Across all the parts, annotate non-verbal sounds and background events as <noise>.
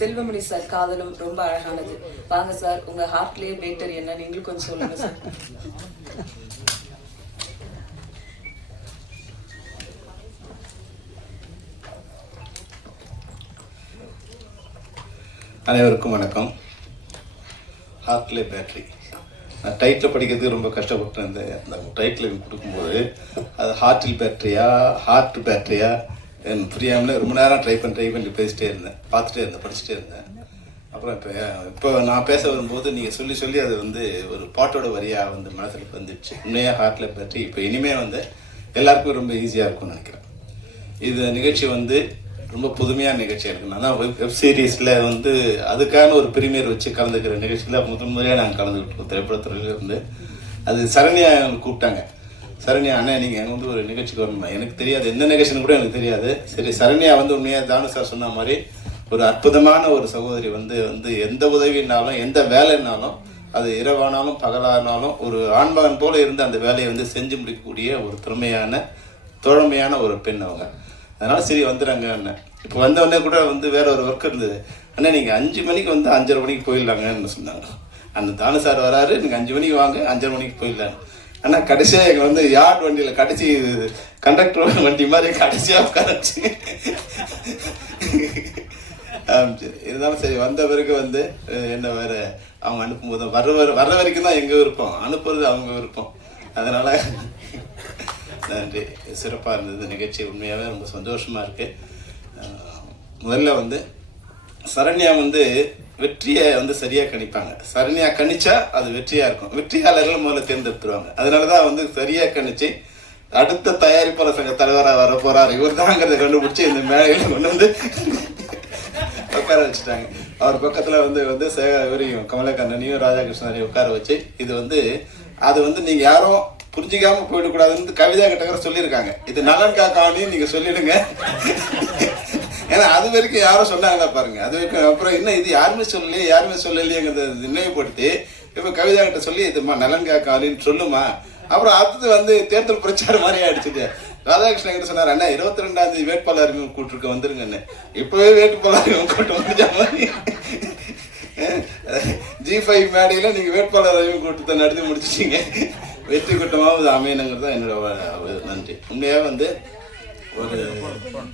Selvamani sir காதலும் ரொம்ப அழகானது. வாங்க சார் உங்க ஹார்ட்லயே பேட்டர் என்ன? நீங்களும் கொஞ்சம் சொல்லுங்க சார். அனைவருக்கும் வணக்கம். ஹார்ட்லே பேட்டரி நான் டைட்டில் படிக்கிறதுக்கு ரொம்ப கஷ்டப்பட்டு இருந்தேன் அந்த டைட்டில் கொடுக்கும்போது அது ஹார்ட்டில் பேட்டரியா ஹார்ட் பேட்டரியா புரியாமல் ரொம்ப நேரம் ட்ரை பண்ணி ட்ரை பண்ணி பேசிட்டே இருந்தேன். பார்த்துட்டே இருந்தேன் படிச்சுட்டே இருந்தேன். அப்புறம் இப்போ இப்போ நான் பேச வரும்போது நீங்கள் சொல்லி சொல்லி அது வந்து ஒரு பாட்டோட வரியாக வந்து மனசில் வந்துடுச்சு உண்மையாக ஹார்ட்டில் பற்றி இப்போ இனிமேல் வந்து எல்லாருக்கும் ரொம்ப ஈஸியாக இருக்கும்னு நினைக்கிறேன். இது நிகழ்ச்சி வந்து ரொம்ப புதுமையான நிகழ்ச்சியாக இருக்கு. நான் தான் வெப் வெப் சீரிஸில் வந்து அதுக்கான ஒரு பிரீமியர் வச்சு கலந்துக்கிற நிகழ்ச்சியில் முதல் முறையாக நாங்கள் கலந்துக்கிட்டோம் திரைப்படத்துறையிலேருந்து அது சரண்யா கூப்பிட்டாங்க. சரண்யா அண்ணா நீங்கள் அங்கே வந்து ஒரு நிகழ்ச்சிக்கு வரணுமா? எனக்கு தெரியாது. எந்த நிகழ்ச்சின்னு கூட எனக்கு தெரியாது. சரி சரண்யா வந்து உண்மையாக தானு சார் சொன்ன மாதிரி ஒரு அற்புதமான ஒரு சகோதரி வந்து வந்து எந்த உதவினாலும் எந்த வேலைனாலும் அது இரவானாலும் பகலானாலும் ஒரு ஆண்மகன் போல இருந்து அந்த வேலையை வந்து செஞ்சு முடிக்கக்கூடிய ஒரு திறமையான தோழமையான ஒரு பெண் அவங்க. அதனால சரி வந்துடுறாங்க அண்ணன் இப்போ வந்தவொடனே கூட வந்து வேற ஒரு ஒர்க் இருந்தது. அண்ணா நீங்கள் அஞ்சு மணிக்கு வந்து அஞ்சரை மணிக்கு போயிடலாங்கன்னு சொன்னாங்க. அந்த தானு சார் வராரு. நீங்கள் அஞ்சு மணிக்கு வாங்க அஞ்சரை மணிக்கு போயிடலாங்க அண்ணா கடைசியாக எங்களை வந்து யார்ட் வண்டியில் கடைசி கண்டக்டர் வண்டி மாதிரி கடைசியாக உட்காரச்சு ஆரம்பிச்சு இருந்தாலும் சரி வந்த பிறகு வந்து என்ன வேறு அவங்க அனுப்பும்போது வர்ற வர வர்ற வரைக்கும் தான் எங்கள் விருப்பம். அனுப்புறது அவங்க விருப்பம். அதனால் நன்றி. சிறப்பாக இருந்தது நிகழ்ச்சி உண்மையாகவே ரொம்ப சந்தோஷமாக இருக்குது முதல்ல வந்து சரண்யா வந்து வெற்றியை வந்து சரியாக கணிப்பாங்க. சரண்யா கணிச்சா அது வெற்றியாக இருக்கும். வெற்றியாளர்கள் முதல்ல தேர்ந்தெடுத்துருவாங்க. அதனாலதான் வந்து சரியாக கணிச்சு அடுத்த தயாரிப்பாளர் சங்க தலைவராக வர போறாரு இவர் தாங்கிறத கண்டுபிடிச்சி இந்த மேலையில கொண்டு வந்து உட்கார வச்சுட்டாங்க. அவர் பக்கத்தில் வந்து வந்து சேக இவரையும் கமலக்கண்ணனையும் ராதாகிருஷ்ணனையும் உட்கார வச்சு இது வந்து அது வந்து நீங்கள் யாரும் புரிஞ்சிக்காமல் போயிடக்கூடாதுன்னு கவிதா கிட்டக்கிற சொல்லியிருக்காங்க. இது நலன் காக்காவனையும் நீங்கள் சொல்லிடுங்க. ஏன்னா அது வரைக்கும் யாரும் சொன்னாங்களா பாருங்க. அது வரைக்கும் அப்புறம் என்ன இது யாருமே சொல்லலையே யாருமே சொல்லலையேங்கிறத நினைவுபடுத்தி இப்ப கவிதா கிட்ட சொல்லி இதுமா நலன் காக்காவலின்னு சொல்லுமா? அப்புறம் அடுத்தது வந்து தேர்தல் பிரச்சாரம் மாதிரி ஆயிடுச்சுட்டு ராதாகிருஷ்ணன் கிட்ட சொன்னார் அண்ணா இருபத்தி ரெண்டாம் தேதி வேட்பாளர் அறிமுகம் கூட்டிருக்க வந்துருங்கன்னு. இப்பவே வேட்பாளர் கூட்டம் முடிஞ்ச மாதிரி. ஜி ஃபைவ் மேடையில் நீங்கள் வேட்பாளர் அறிவு கூட்டத்தை நடத்தி முடிச்சிட்டீங்க. வெற்றி கூட்டமாவது அமையணுங்கிறது தான் என்னோட நன்றி. உண்மையாக வந்து ஒரு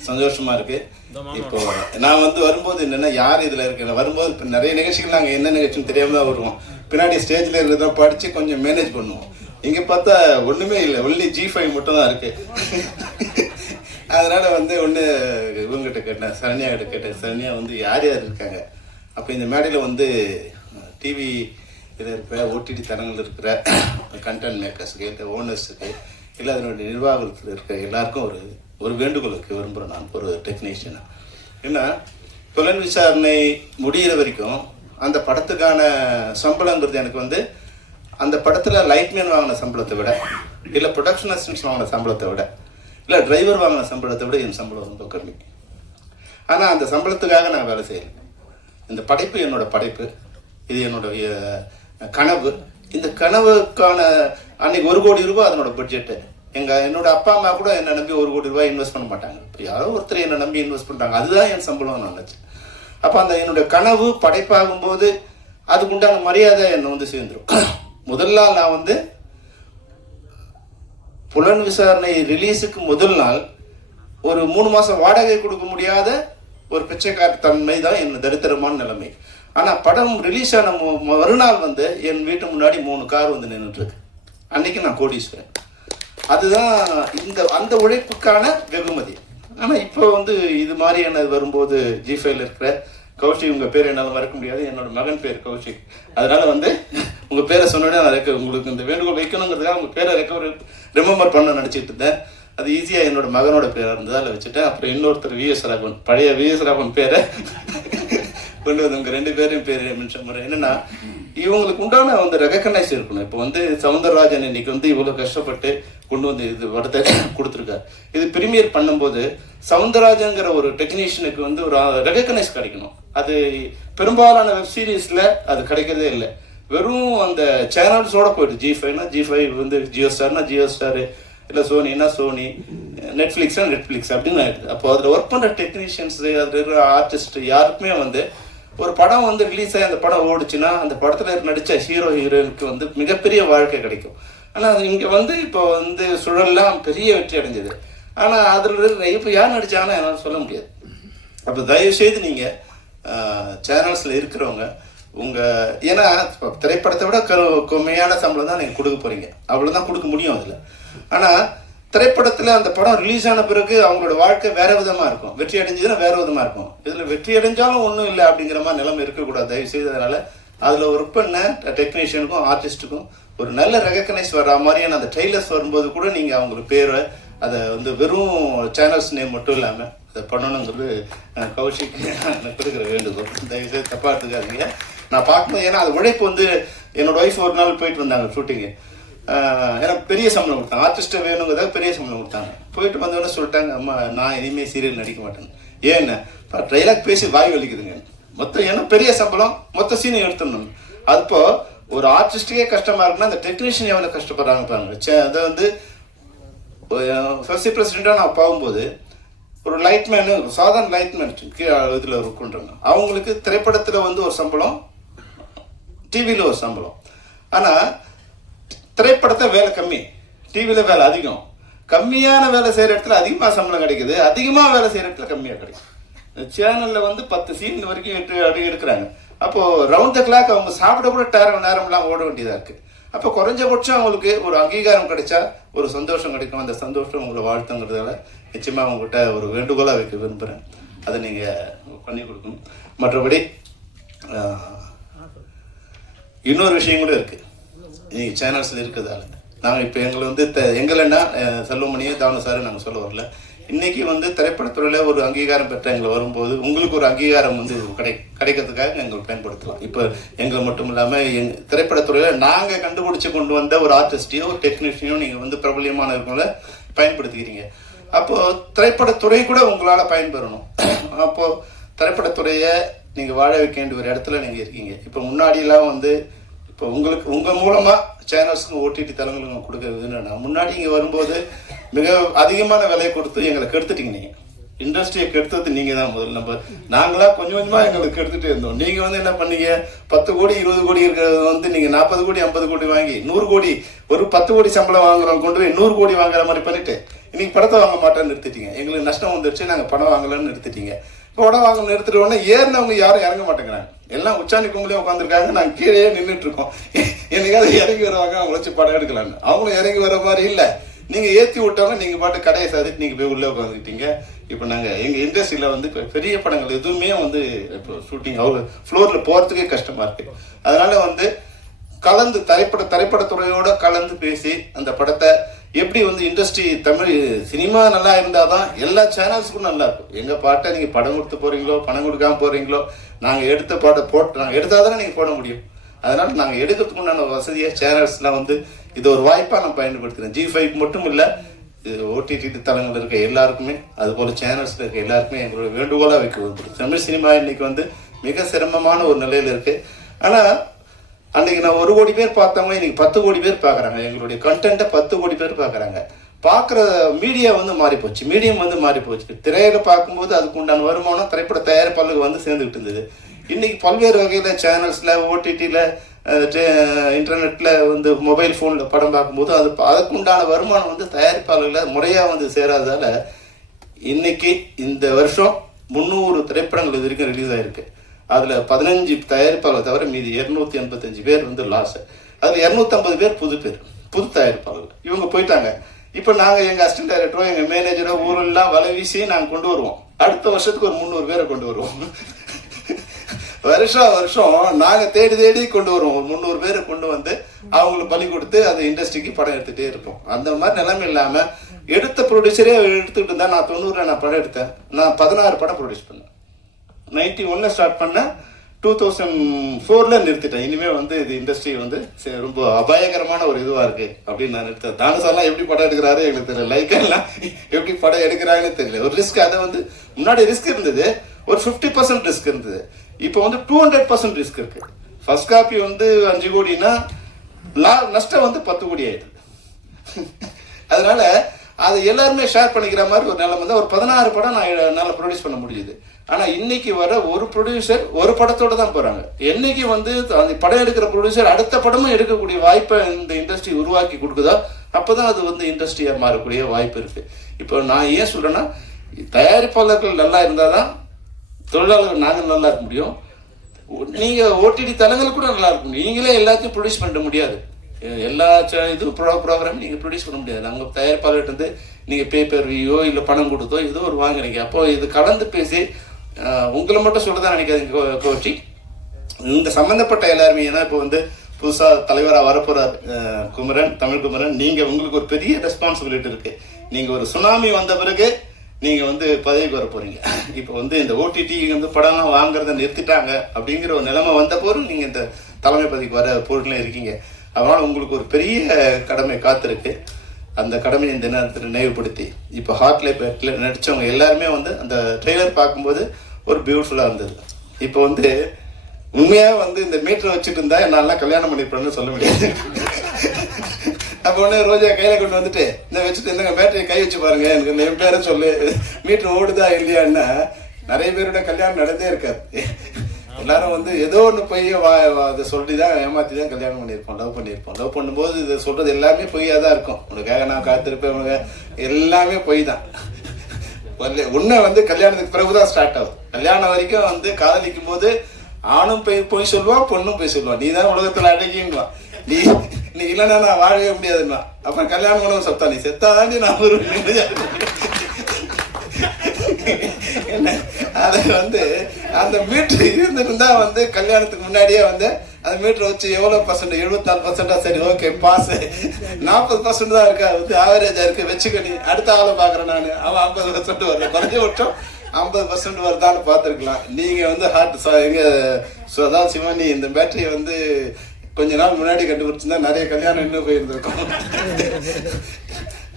சந்தோஷமா இருக்கு. இப்போ நான் வந்து வரும்போது என்னன்னா யார் இதுல இருக்கு? வரும்போது இப்போ நிறைய நிகழ்ச்சிகள் நாங்கள் என்ன நிகழ்ச்சின்னு தெரியாம தான் வருவோம். பின்னாடி ஸ்டேஜ்ல இருக்கிறத படிச்சு கொஞ்சம் மேனேஜ் பண்ணுவோம். இங்க பார்த்தா ஒண்ணுமே இல்லை. ஒன்லி ஜி ஃபைவ் மட்டும் தான் இருக்கு. அதனால வந்து ஒன்று இவங்ககிட்ட கேட்டேன் சரண்யா கிட்ட கேட்டேன். சரண்யா வந்து யார் யார் இருக்காங்க? அப்போ இந்த மேடையில் வந்து டிவி இதில் இருக்கிற ஓடிடி தரங்கள் இருக்கிற கண்டென்ட் மேக்கர்ஸுக்கு இல்லை ஓனர்ஸுக்கு இல்லை அதனுடைய நிர்வாகத்தில் இருக்கிற எல்லாருக்கும் ஒரு ஒரு வேண்டுகோளுக்கு விரும்புகிறேன் நான் ஒரு டெக்னீஷியனாக ஏன்னா புலன் விசாரணை முடிகிற வரைக்கும் அந்த படத்துக்கான சம்பளங்கிறது எனக்கு வந்து அந்த படத்தில் லைட்மேன் வாங்கின சம்பளத்தை விட இல்லை ப்ரொடக்ஷன் அசிஸ்டன்ஸ் வாங்கின சம்பளத்தை விட இல்லை டிரைவர் வாங்கின சம்பளத்தை விட என் சம்பளம் ரொம்ப கம்மி. ஆனால் அந்த சம்பளத்துக்காக நான் வேலை செய்யலை. இந்த படைப்பு என்னோட படைப்பு. இது என்னுடைய கனவு. இந்த கனவுக்கான அன்னைக்கு ஒரு கோடி ரூபாய் அதனோட பட்ஜெட்டு எங்கள் என்னோட அப்பா அம்மா கூட என்னை நம்பி ஒரு கோடி ரூபாய் இன்வெஸ்ட் பண்ண மாட்டாங்க. இப்போ யாரோ ஒருத்தர் என்னை நம்பி இன்வெஸ்ட் பண்ணுறாங்க அதுதான் என் சம்பளம் நான் அப்போ அந்த என்னோட கனவு படைப்பாகும் போது அதுக்கு உண்டான மரியாதை என்னை வந்து சேர்ந்துரும். <coughs> நாள் நான் வந்து புலன் விசாரணை ரிலீஸுக்கு முதல் நாள் ஒரு மூணு மாதம் வாடகை கொடுக்க முடியாத ஒரு பிச்சைக்கார தன்மை தான் என் தரித்திரமான நிலைமை. ஆனால் படம் ரிலீஸ் ஆன மறுநாள் வந்து என் வீட்டு முன்னாடி மூணு கார் வந்து நின்றுட்டுருக்கு அன்னைக்கு நான் கோடீஸ்வரன். அதுதான் இந்த அந்த உழைப்புக்கான வெகுமதி. ஆனால் இப்போ வந்து இது மாதிரியான வரும்போது ஜிஃபைல இருக்கிற கௌஷிக் உங்க பேர் என்னால் மறக்க முடியாது. என்னோட மகன் பேர் கௌஷிக். அதனால வந்து உங்க பேரை சொன்னோடனே நான் ரெக்க உங்களுக்கு இந்த வேண்டுகோள் வைக்கணுங்கிறதுக்காக உங்க பேரை ரெக்கவர் ரிமெம்பர் பண்ண நினச்சிட்டு இருந்தேன். அது ஈஸியா என்னோட மகனோட பேரா இருந்ததால வச்சுட்டேன். அப்புறம் இன்னொருத்தர் விஎஸ் ராகவன் பழைய விஎஸ் ராகவன் பேரை கொண்டு வந்து உங்க ரெண்டு பேரையும் பேர் மென்ஷன் பண்ணுறேன் என்னன்னா இவங்களுக்கு உண்டான வந்து ரெகக்னைஸ் இருக்கணும். இப்போ வந்து சவுந்தரராஜன் இன்னைக்கு வந்து இவ்வளோ கஷ்டப்பட்டு கொண்டு வந்து இது படத்தை <coughs> கொடுத்துருக்காரு. இது ப்ரீமியர் பண்ணும்போது சவுந்தரராஜங்கிற ஒரு டெக்னீஷியனுக்கு வந்து ஒரு ரெகக்னைஸ் கிடைக்கணும். அது பெரும்பாலான வெப் சீரீஸில் அது கிடைக்கிறதே இல்லை. வெறும் அந்த சேனல்ஸோட போயிட்டு ஜி ஃபைவ்னா ஜி ஃபைவ் வந்து ஜியோ ஸ்டார்னா ஜியோ ஸ்டாரு இல்லை சோனினா சோனி நெட்ஃப்ளிக்ஸ்னா நெட்ஃப்ளிக்ஸ் அப்படின்னு ஆயிடுது. அப்போ அதில் ஒர்க் பண்ணுற டெக்னீஷியன்ஸ் அதில் இருக்கிற ஆர்டிஸ்ட் யாருக்குமே வந்து ஒரு படம் வந்து ரிலீஸ் ஆகி அந்த படம் ஓடுச்சுன்னா அந்த படத்தில் நடித்த ஹீரோ ஹீரோயினுக்கு வந்து மிகப்பெரிய வாழ்க்கை கிடைக்கும். ஆனால் அது இங்கே வந்து இப்போ வந்து சுழல்லாம் பெரிய வெற்றி அடைஞ்சது. ஆனால் அதில் இருக்கிற இப்போ யார் நடித்தாங்கன்னா என்னால் சொல்ல முடியாது. அப்போ தயவுசெய்து செய்து சேனல்ஸில் இருக்கிறவங்க உங்கள் ஏன்னா இப்போ திரைப்படத்தை விட கரு கம்மியான சம்பளம் தான் நீங்கள் கொடுக்க போகிறீங்க அவ்வளோ தான் கொடுக்க முடியும் அதில். ஆனால் திரைப்படத்தில் அந்த படம் ரிலீஸ் ஆன பிறகு அவங்களோட வாழ்க்கை வேற விதமாக இருக்கும். வெற்றி அடைஞ்சதுன்னா வேற விதமாக இருக்கும். இதில் வெற்றி அடைஞ்சாலும் ஒன்றும் இல்லை அப்படிங்கிற மாதிரி நிலைமை இருக்கக்கூடாது. தயவு செய்து அதில் ஒர்க் பண்ண டெக்னீஷியனுக்கும் ஆர்டிஸ்ட்டுக்கும் ஒரு நல்ல ரெகக்னைஸ் வர்ற மாதிரியான அந்த ட்ரெய்லர்ஸ் வரும்போது கூட நீங்கள் அவங்களுக்கு பேரை அதை வந்து வெறும் சேனல்ஸ் நேம் மட்டும் இல்லாமல் அதை பண்ணணுங்கிறது கௌஷிக் எனக்கு கொடுக்குற வேண்டுகோள். தயவுசெய்து தப்பாக எடுத்துக்காதீங்க. நான் பார்க்கும்போது ஏன்னா அது உழைப்பு வந்து என்னோட ஒய்ஃப் ஒரு நாள் போயிட்டு வந்தாங்க ஷூட்டிங்கு எனக்கு பெரிய சம்பளம் கொடுத்தாங்க. ஆர்டிஸ்ட்டை வேணுங்கிறத பெரிய சம்பளம் கொடுத்தாங்க. போயிட்டு வந்தோடனே சொல்லிட்டாங்க அம்மா நான் இனிமேல் சீரியல் நடிக்க மாட்டேன். ஏன்னு ட்ரைலாக் பேசி வாய் வலிக்குதுங்க. மொத்தம் ஏன்னா பெரிய சம்பளம்? மொத்த சீனை எடுத்துடணும். அப்போ ஒரு ஆர்டிஸ்டுக்கே கஷ்டமா இருக்குன்னா அந்த டெக்னீஷியன் எவ்வளோ கஷ்டப்படுறாங்க பாருங்க. சே- அதை வந்து ஃபர்ஸ்ட் பிரசிடெண்ட்டாக நான் போகும்போது ஒரு லைட்மேனு சாதாரண லைட்மேன் கீழே இதில் இருக்குன்றாங்க அவங்களுக்கு திரைப்படத்தில் வந்து ஒரு சம்பளம் டிவியில் ஒரு சம்பளம். ஆனால் திரைப்படத்தை வேலை கம்மி. டிவியில் வேலை அதிகம். கம்மியான வேலை செய்கிற இடத்துல அதிகமாக சம்பளம் கிடைக்குது. அதிகமாக வேலை செய்கிற இடத்துல கம்மியாக கிடைக்கும். சேனலில் வந்து பத்து சீன் வரைக்கும் எட்டு அடி எடுக்கிறாங்க. அப்போது ரவுண்ட் த கிளாக் அவங்க சாப்பிட கூட நேரம் நேரம்லாம் ஓட வேண்டியதாக இருக்குது அப்போ குறைஞ்சபட்சம் அவங்களுக்கு ஒரு அங்கீகாரம் கிடைச்சா ஒரு சந்தோஷம் கிடைக்கும் அந்த சந்தோஷம் உங்களை வாழ்த்துங்கிறதால நிச்சயமாக உங்கள்கிட்ட ஒரு வேண்டுகோளாக வைக்க விரும்புகிறேன் அதை நீங்கள் பண்ணி கொடுக்கணும். மற்றபடி இன்னொரு விஷயம் கூட இருக்குது சேனல்ஸில் இருக்கிறதால. நாங்கள் இப்போ எங்களை வந்து த எங்களைன்னா செல்வமணியே தானு சார் நாங்கள் சொல்ல வரல. இன்றைக்கி வந்து திரைப்படத்துறையில் ஒரு அங்கீகாரம் பெற்ற எங்களை வரும்போது உங்களுக்கு ஒரு அங்கீகாரம் வந்து கிடை கிடைக்கிறதுக்காக எங்களை பயன்படுத்தலாம். இப்போ எங்களை மட்டும் இல்லாமல் எங் திரைப்படத்துறையில் நாங்கள் கண்டுபிடிச்சி கொண்டு வந்த ஒரு ஆர்டிஸ்டையோ ஒரு டெக்னீஷியனோ நீங்கள் வந்து பிரபலியமான இருக்கவங்கள பயன்படுத்திக்கிறீங்க. அப்போது திரைப்படத்துறை கூட உங்களால் பயன்பெறணும். அப்போது திரைப்படத்துறையை நீங்கள் வாழ வைக்க வேண்டிய ஒரு இடத்துல நீங்கள் இருக்கீங்க. இப்போ முன்னாடியெல்லாம் வந்து இப்போ உங்களுக்கு உங்கள் மூலமாக சேனல்ஸுக்கும் ஓடிடி தளங்களுக்கும் கொடுக்கறது என்னென்னா முன்னாடி இங்கே வரும்போது மிக அதிகமான விலையை கொடுத்து எங்களை கெடுத்துட்டீங்க நீங்கள் இண்டஸ்ட்ரியை கெடுத்தது நீங்கள் தான் முதல்ல. நம்ம நாங்களா கொஞ்சம் கொஞ்சமாக எங்களுக்கு கெடுத்துட்டே இருந்தோம். நீங்கள் வந்து என்ன பண்ணீங்க? பத்து கோடி இருபது கோடி இருக்கிறது வந்து நீங்கள் நாற்பது கோடி ஐம்பது கோடி வாங்கி நூறு கோடி ஒரு பத்து கோடி சம்பளம் வாங்குறவங்க கொண்டு போய் நூறு கோடி வாங்குற மாதிரி பண்ணிவிட்டு இன்னைக்கு படத்தை வாங்க மாட்டேன்னு நிறுத்திட்டீங்க. எங்களுக்கு நஷ்டம் வந்துடுச்சு நாங்கள் படம் வாங்கலன்னு நிறுத்திட்டீங்க. படம் வாங்க நிறுத்துட்டு உடனே ஏறினவங்க யாரும் இறங்க மாட்டேங்கிறாங்க. எல்லாம் உச்சாணி கும்பலே உட்காந்துருக்காங்க நாங்கள் கீழே நின்றுட்டு இருக்கோம் என்னைக்காவது இறங்கி வருவாங்க அவங்க வச்சு படம் எடுக்கலான்னு அவங்களும் இறங்கி வர மாதிரி இல்லை. நீங்கள் ஏற்றி விட்டாங்க நீங்கள் பாட்டு கடையை சாதிட்டு நீங்கள் போய் உள்ளே உட்காந்துக்கிட்டீங்க இப்போ நாங்கள் எங்கள் இண்டஸ்ட்ரியில் வந்து இப்போ பெரிய படங்கள் எதுவுமே வந்து இப்போ ஷூட்டிங் அவ்வளோ ஃப்ளோரில் போகிறதுக்கே கஷ்டமாக இருக்கு. அதனால வந்து கலந்து திரைப்பட திரைப்படத்துறையோடு கலந்து பேசி அந்த படத்தை எப்படி வந்து இண்டஸ்ட்ரி தமிழ் சினிமா நல்லா இருந்தால் தான் எல்லா சேனல்ஸுக்கும் நல்லா இருக்கும். எங்கள் பாட்டை நீங்கள் படம் கொடுத்து போகிறீங்களோ பணம் கொடுக்காம போகிறீங்களோ நாங்கள் எடுத்த பாட்டை போட்டு நாங்கள் எடுத்தால் தானே நீங்கள் போட முடியும். அதனால் நாங்கள் எடுக்கிறதுக்கு உண்டான வசதியாக சேனல்ஸ்லாம் வந்து இது ஒரு வாய்ப்பாக நான் பயன்படுத்துகிறேன் ஜி ஃபைவ் மட்டும் இல்லை இது ஓடிடி தளங்கள் இருக்க எல்லாருக்குமே அதுபோல் சேனல்ஸில் இருக்க எல்லாருக்குமே எங்களோட வேண்டுகோளாக வைக்க தமிழ் சினிமா இன்னைக்கு வந்து மிக சிரமமான ஒரு நிலையில் இருக்குது ஆனால் அன்றைக்கி நான் ஒரு கோடி பேர் பார்த்தவங்க இன்னைக்கு பத்து கோடி பேர் பார்க்குறாங்க. எங்களுடைய கண்டென்ட்டை பத்து கோடி பேர் பார்க்குறாங்க. பார்க்குற மீடியா வந்து மாறிப்போச்சு மீடியம் வந்து மாறிப்போச்சு திரையில பார்க்கும்போது அதுக்கு உண்டான வருமானம் திரைப்பட தயாரிப்பாளருக்கு வந்து சேர்ந்துக்கிட்டு இருந்தது. இன்றைக்கி பல்வேறு வகையில் சேனல்ஸில் ஓடிடியில் இன்டர்நெட்டில் வந்து மொபைல் ஃபோனில் படம் பார்க்கும்போது அது அதுக்கு உண்டான வருமானம் வந்து தயாரிப்பாளர்களை முறையாக வந்து சேராததால் இன்னைக்கு இந்த வருஷம் முந்நூறு திரைப்படங்கள் இது வரைக்கும் ரிலீஸ் ஆகிருக்கு அதில் பதினஞ்சு தயாரிப்பாளர் தவிர மீதி இரநூத்தி எண்பத்தஞ்சு பேர் வந்து லாஸ் அதுல இரநூத்தம்பது பேர் புது பேர் புது தயாரிப்பாளர்கள். இவங்க போயிட்டாங்க. இப்போ நாங்கள் எங்கள் அசிஸ்டன்ட் டைரக்டரோ எங்கள் மேனேஜரோ ஊரெல்லாம் வலை வீசி நாங்கள் கொண்டு வருவோம். அடுத்த வருஷத்துக்கு ஒரு முந்நூறு பேரை கொண்டு வருவோம். வருஷம் வருஷம் நாங்கள் தேடி தேடி கொண்டு வருவோம். ஒரு முந்நூறு பேரை கொண்டு வந்து அவங்களுக்கு பலி கொடுத்து அந்த இண்டஸ்ட்ரிக்கு படம் எடுத்துகிட்டே இருப்போம். அந்த மாதிரி நிலைமை இல்லாமல் எடுத்த ப்ரொடியூசரே எடுத்துக்கிட்டு இருந்தால் நான் தொண்ணூறில் நான் படம் எடுத்தேன். நான் பதினாறு படம் ப்ரொடியூஸ் பண்ணேன். நைன்டி ஒன்ல ஸ்டார்ட் பண்ணேன் டூ தௌசண்ட் ஃபோர்ல நிறுத்திட்டேன். இனிமே வந்து இது இண்டஸ்ட்ரி வந்து சரி, ரொம்ப அபாயகரமான ஒரு இதுவா இருக்கு அப்படின்னு நான் நிறுத்தேன். தானுசாலாம் எப்படி படம் எடுக்கிறாரு எனக்கு தெரியல. லைக் எல்லாம் எப்படி படம் எடுக்கிறாங்கன்னு தெரியல. ஒரு ரிஸ்க் அதை வந்து முன்னாடி ரிஸ்க் இருந்தது. ஒரு ஃபிஃப்டி பர்சன்ட் ரிஸ்க் இருந்தது. இப்போ வந்து டூ ஹண்ட்ரட் பர்சன்ட் ரிஸ்க் இருக்கு. ஃபர்ஸ்ட் காப்பி வந்து அஞ்சு கோடினா லா- நஷ்டம் வந்து பத்து கோடி ஆயிடுது. அதனால அதை எல்லாருமே ஷேர் பண்ணிக்கிற மாதிரி ஒரு நிலைமை தான் ஒரு பதினாறு படம் நான் என்னால் ப்ரொடியூஸ் பண்ண முடியுது. ஆனா இன்னைக்கு வர ஒரு ப்ரொடியூசர் ஒரு படத்தோட தான் போறாங்க. என்னைக்கு வந்து அந்த படம் எடுக்கிற ப்ரொடியூசர் அடுத்த படமும் எடுக்கக்கூடிய வாய்ப்பை இந்த இண்டஸ்ட்ரி உருவாக்கி கொடுக்குதோ அப்பதான் அது வந்து இண்டஸ்ட்ரியா மாறக்கூடிய வாய்ப்பு இருக்கு. இப்போ நான் ஏன் சொல்றேன்னா தயாரிப்பாளர்கள் நல்லா இருந்தாதான் தொழிலாளர்கள் நாங்கள் நல்லா இருக்க முடியும். நீங்க ஓடிடி தளங்கள் கூட நல்லா இருக்கும் நீங்களே எல்லாத்தையும் ப்ரொடியூஸ் பண்ண முடியாது. எல்லா இது ப்ரோ ப்ரோக்ராம் நீங்கள் ப்ரொடியூஸ் பண்ண முடியாது. நாங்கள் தயாரிப்பாளர்கிட்ட இருந்து நீங்க பேப்பர் வியோ இல்லை பணம் கொடுத்தோ ஏதோ ஒரு வாங்குறீங்க. அப்போ இது கலந்து பேசி உங்களை மட்டும் சொல்லதான் நினைக்காதீங்க கோ- கோச்சி. இந்த சம்மந்தப்பட்ட எல்லாருமே ஏன்னா இப்போ வந்து புதுசாக தலைவராக வரப்போகிறார் குமரன் தமிழ் குமரன். நீங்கள் உங்களுக்கு ஒரு பெரிய ரெஸ்பான்சிபிலிட்டி இருக்குது நீங்கள் ஒரு சுனாமி வந்த பிறகு நீங்கள் வந்து பதவிக்கு வர போகிறீங்க இப்போ வந்து இந்த ஓடிடி வந்து படம்லாம் வாங்குறத நிறுத்திட்டாங்க அப்படிங்கிற ஒரு நிலைமை வந்த போதும் நீங்கள் இந்த தலைமை பதவிக்கு வர பொருட்கள் இருக்கீங்க. அதனால் உங்களுக்கு ஒரு பெரிய கடமை காத்திருக்கு. அந்த கடமையை இந்த நேரத்தில் நினைவுபடுத்தி இப்போ ஹார்ட்ல பேட்டில் நடித்தவங்க எல்லாருமே வந்து அந்த ட்ரெய்லர் பார்க்கும்போது ஒரு பியூட்டிஃபுல்லாக இருந்தது. இப்போ வந்து உண்மையாக வந்து இந்த மீட்டரை வச்சுட்டு இருந்தா என்னால கல்யாணம் பண்ணிருப்பேன்னு சொல்ல முடியாது. அப்போ உடனே ரோஜா கையில் கொண்டு வந்துட்டு இந்த வச்சுட்டு இந்த பேட்டரியை கை வச்சு பாருங்க எனக்கு என் பேரை சொல்லு. மீட்டர் ஓடுதா இல்லையான்னா நிறைய பேரோட கல்யாணம் நடந்தே இருக்காது. எல்லாரும் வந்து ஏதோ ஒன்று போய் வா வா- அதை சொல்லி தான் ஏமாற்றி தான் கல்யாணம் பண்ணியிருப்போம் லவ் பண்ணியிருப்போம். லவ் பண்ணும்போது இதை சொல்றது எல்லாமே பொய்யாக தான் இருக்கும். உனக்காக நான் காத்திருப்பேன் உனக்கு எல்லாமே பொய் தான் வரல- வந்து கல்யாணத்துக்கு பிறகுதான் ஸ்டார்ட் ஆகும். கல்யாணம் வரைக்கும் வந்து காதலிக்கும் போது ஆணும் போய் பொய் சொல்லுவான் பொண்ணும் போய் சொல்லுவான் நீ தான் உலகத்தில் அழகின்வான் நீ நீ இல்லைன்னா நான் வாழவே முடியாதுன்னா அப்புறம் கல்யாணம் உணவு சத்தா நீ செத்தாதாண்டி நான் ஒரு என்ன? அதை வந்து அந்த மீட்ரு இருந்திருந்தா வந்து கல்யாணத்துக்கு முன்னாடியே வந்து அந்த மீட்டர் வச்சு எவ்வளோ பர்சன்ட் எழுபத்தாறு பர்சன்டா சரி ஓகே பாஸ் நாற்பது பர்சன்ட் தான் இருக்கா. வந்து ஆவரேஜா இருக்கு. வச்சுக்கணி அடுத்த ஆளை பாக்குறேன் நான். அவன் ஐம்பது பர்சன்ட் வரல குறைஞ்சபட்சம் ஐம்பது பர்சன்ட் வருதான்னு பார்த்துருக்கலாம். நீங்கள் வந்து ஹார்ட் எங்க so அதாவது சிவானி இந்த பேட்டரியை வந்து கொஞ்ச நாள் முன்னாடி கண்டுபிடிச்சிருந்தா நிறைய கல்யாணம் இன்னும் போயிருந்திருக்கும்.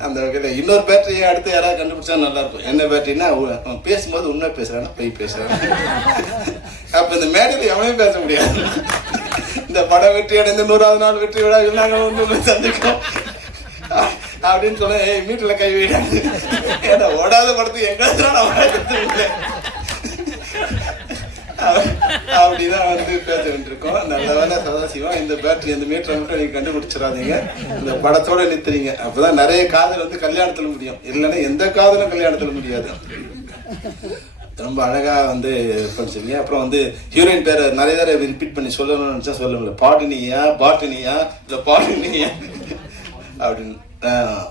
அந்த வகையில் இன்னொரு பேட்டரியை அடுத்து யாராவது கண்டுபிடிச்சா நல்லா இருக்கும். என்ன பேட்டரினா அவன் பேசும்போது உண்மை பேசுறானா போய் பேசுறான். அப்ப இந்த மேடையில் எவனையும் பேச முடியாது. இந்த படம் வெற்றி அடைந்து நூறாவது நாள் வெற்றி விழாவில் நாங்கள் வந்து சந்திக்கோம் அப்படின்னு சொன்ன ஏய் மீட்டில் கை வைடாது ஏன்னா ஓடாத படத்துக்கு எங்க நான் அப்படிதான் வந்து பேச வேண்டியிருக்கோம் நல்ல வேலை சதாசிவம் இந்த பேட்டரி இந்த மீட்டரை மட்டும் நீங்க கண்டுபிடிச்சிடாதீங்க. இந்த படத்தோட நிறுத்துறீங்க. அப்பதான் நிறைய காதல் வந்து கல்யாணத்துல முடியும். இல்லைன்னா எந்த காதலும் கல்யாணத்துல முடியாது. ரொம்ப அழகா வந்து படிச்சிருக்கீங்க அப்புறம் வந்து ஹீரோயின் பேரை நிறைய தடவை ரிப்பீட் பண்ணி சொல்லணும்னு நினைச்சா சொல்ல முடியல. பாட்டினியா பாட்டினியா இல்ல பாட்டினியா? அப்படின்னு.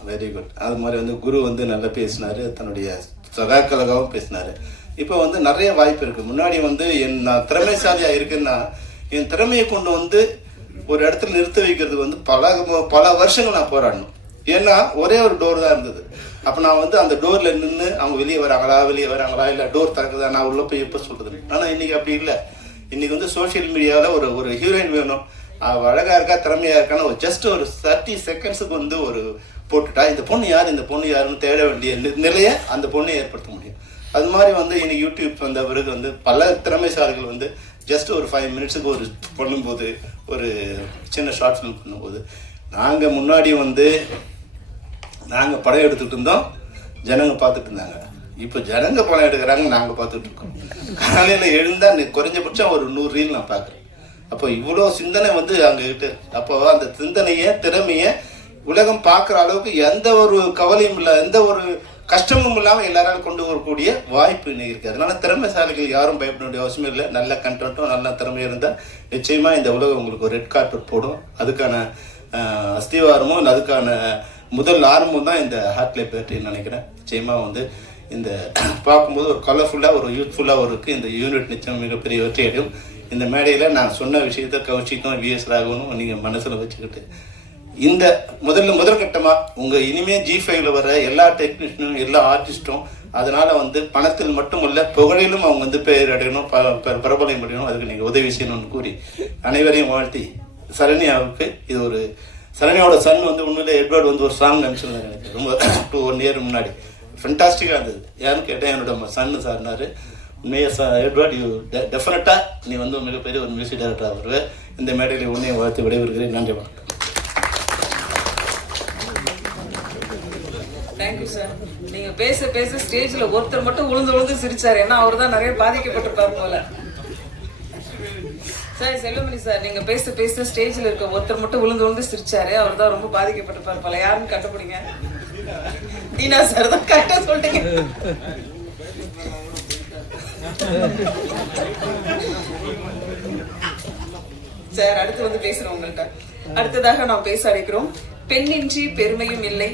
வெரி குட் அது மாதிரி வந்து குரு வந்து நல்லா பேசினாரு. தன்னுடைய சகாக்கலகாவும் பேசினாரு. இப்போ வந்து நிறைய வாய்ப்பு இருக்கு. முன்னாடி வந்து என் நான் திறமைசாலியா இருக்குன்னா என் திறமையை கொண்டு வந்து ஒரு இடத்துல நிறுத்த வைக்கிறது வந்து பல பல வருஷங்கள் நான் போராடணும் ஏன்னா ஒரே ஒரு டோர் தான் இருந்தது. அப்போ நான் வந்து அந்த டோர்ல நின்று அவங்க வெளியே வராங்களா வெளியே வராங்களா இல்லை டோர் திறக்குதா நான் உள்ள போய் எப்போ சொல்றது? ஆனால் இன்னைக்கு அப்படி இல்லை. இன்னைக்கு வந்து சோஷியல் மீடியாவில் ஒரு ஒரு ஹீரோயின் வேணும். அவ அழகா இருக்கா திறமையா இருக்கான்னு ஒரு ஜஸ்ட் ஒரு தேர்ட்டி செகண்ட்ஸுக்கு வந்து ஒரு போட்டுட்டா இந்த பொண்ணு யார் இந்த பொண்ணு யாருன்னு தேட வேண்டிய நி- நிலையை அந்த பொண்ணை ஏற்படுத்த முடியும். அது மாதிரி வந்து இன்னைக்கு யூடியூப் வந்த பிறகு வந்து பல திறமைசாலிகள் வந்து ஜஸ்ட் ஒரு ஃபைவ் மினிட்ஸுக்கு ஒரு பண்ணும்போது ஒரு சின்ன ஷார்ட் ஃபிலிம் பண்ணும்போது நாங்கள் முன்னாடி வந்து நாங்கள் படம் எடுத்துகிட்டு இருந்தோம் ஜனங்க பார்த்துட்டு இருந்தாங்க. இப்போ ஜனங்க படம் எடுக்கிறாங்க நாங்கள் பார்த்துட்டு இருக்கோம். காலையில் எழுந்தா குறைஞ்சபட்சம் ஒரு நூறு ரீல் நான் பார்க்குறேன். அப்போ இவ்வளோ சிந்தனை வந்து அங்ககிட்ட அப்போ அந்த சிந்தனையை திறமையை உலகம் பார்க்குற அளவுக்கு எந்த ஒரு கவலையும் இல்லை எந்த ஒரு கஷ்டமும் இல்லாமல் எல்லாராலும் கொண்டு வரக்கூடிய வாய்ப்பு இருக்குது அதனால திறமைசாலிகள் யாரும் பயப்பட வேண்டிய அவசியம் இல்லை. நல்ல கண்டென்ட்டும் நல்ல திறமையும் இருந்தால் நிச்சயமாக இந்த உலகம் உங்களுக்கு ஒரு ரெட் கார்பெட் போடும். அதுக்கான அஸ்திவாரமும் இல்லை அதுக்கான முதல் ஆரம்பம் தான் இந்த ஹார்ட்லே பற்றி நினைக்கிறேன். நிச்சயமாக வந்து இந்த <clears throat> பார்க்கும்போது ஒரு கலர்ஃபுல்லாக ஒரு யூத்ஃபுல்லாக ஒரு இருக்கு. இந்த யூனிட் நிச்சயம் மிகப்பெரிய வெற்றி அடையும். இந்த மேடையில் நான் சொன்ன விஷயத்த கௌஷிக்கும் விஎஸ் ராகவனும் நீங்கள் மனசில் வச்சுக்கிட்டு இந்த முதல்ல முதற்கட்டமாக உங்கள் இனிமேல் ஜி ஃபைவ்ல வர எல்லா டெக்னீஷியனும் எல்லா ஆர்டிஸ்ட்டும் அதனால் வந்து பணத்தில் மட்டுமல்ல புகழிலும் அவங்க வந்து பேர் அடையணும் ப- பிரபலம் அடையணும். அதுக்கு நீங்கள் உதவி செய்யணும்னு கூறி அனைவரையும் வாழ்த்தி சரண்யாவுக்கு இது ஒரு சரண்யாவோட சன் வந்து உண்மையிலே எட்வர்ட் வந்து ஒரு சாங் அனுப்பிச்சிருந்தாங்க எனக்கு. ரொம்ப டூ ஒன் இயர் முன்னாடி. ஃபென்டாஸ்டிக்காக இருந்தது. யாருன்னு கேட்டேன் என்னோட சன்னு சார்னார் உண்மையை ச எட்வர்ட் யூ டெஃபினட்டாக நீ வந்து மிகப்பெரிய ஒரு மியூசிக் டைரக்டராக வருவே இந்த மேடையில் உன்னையும் வாழ்த்து விடைபெறுகிறேன். நன்றி வணக்கம். தேங்க்யூ சார் நீங்க பேச பேச ஸ்டேஜ்ல ஒருத்தர் மட்டும் உளுந்து உளுந்து சிரிச்சாரு. ஏன்னா அவர் தான் நிறைய பாதிக்கப்பட்டிருப்பார் போல. சார் செல்வமணி சார் நீங்க பேச பேச ஸ்டேஜ்ல இருக்க ஒருத்தர் மட்டும் விழுந்து விழுந்து சிரிச்சாரு. அவர் தான் ரொம்ப பாதிக்கப்பட்டிருப்பார் போல. யாருன்னு கண்டுபிடிங்க? தீனா சார் தான் கரெக்டா சொல்லிட்டீங்க சார் அடுத்து வந்து பேசுறோம் உங்கள்கிட்ட அடுத்ததாக நாம் பேச அழைக்கிறோம். பெண்ணின்றி பெருமையும் இல்லை.